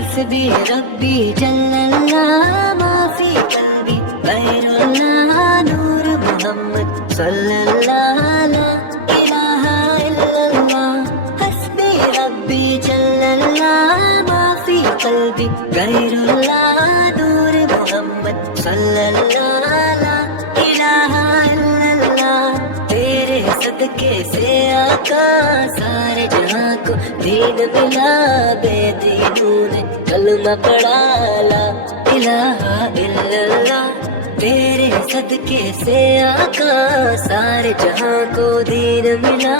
हस्बी रब्बी जल्लल्लाह माफी कल्बी गैरुल्लाह नूर मोहम्मद सल्लल्लाह ला इलाहा इल्लल्लाह हस्बी रब्बी जल्लल्लाह माफी कल्बी गैरुल्लाह नूर मोहम्मद सल्लल्लाह ला इलाहा इल्लल्लाह तेरे सदके से आका सारे जहां को दीन मिला बेदीनों ने कलमा पढ़ा ला इलाहा इल्लल्लाह तेरे सदके से आका सारे जहां को दीन मिला।